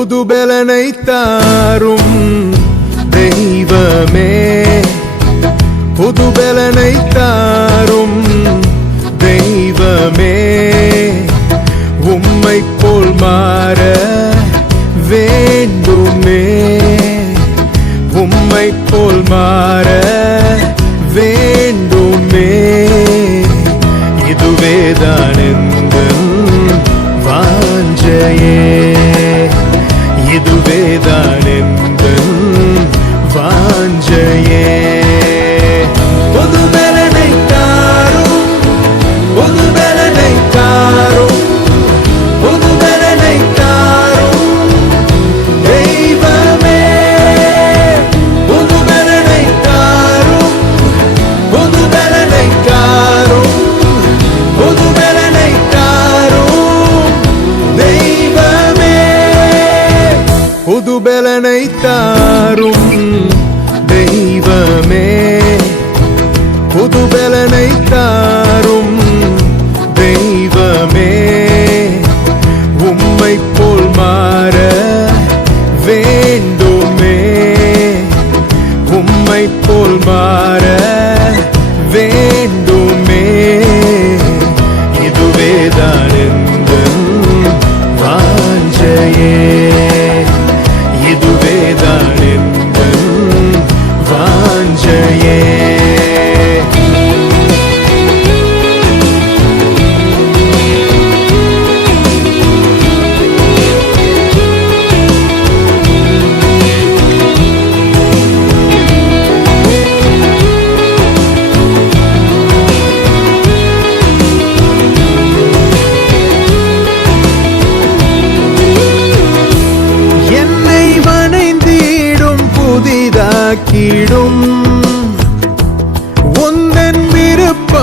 புதுபலனை தாரும் தெய்வமே, புதுபலனை தாரும் தெய்வமே, உம்மை போல் மாற வேண்டுமே, உம்மை போல் மாற வேண்டுமே, இதுவேதான் எந்தன் வாஞ்சையே, இதுவேதான் எந்தன் வாஞ்சையே. புதுபலனை தாரும், புதுபலனை தாரும், புதுபலனை தாரும் தெய்வமே, புதுபலனை தாரும், புதுபலனை தாரும், புதுபலனை தாரும் தெய்வமே, புதுபலனை தாரும் தெய்வமே, புதுபலனை தாரும் தெய்வமே, உம்மை போல் மாற வேண்டுமே, உம்மை போல் மாற வேண்டுமே, இதுவேதான் எந்தன் வாஞ்சையே, இதுவேதான் எந்தன் வாஞ்சையே. என்னை வணைந்திடும் புதிதாக்கிடும் உந்தன் விருப்ப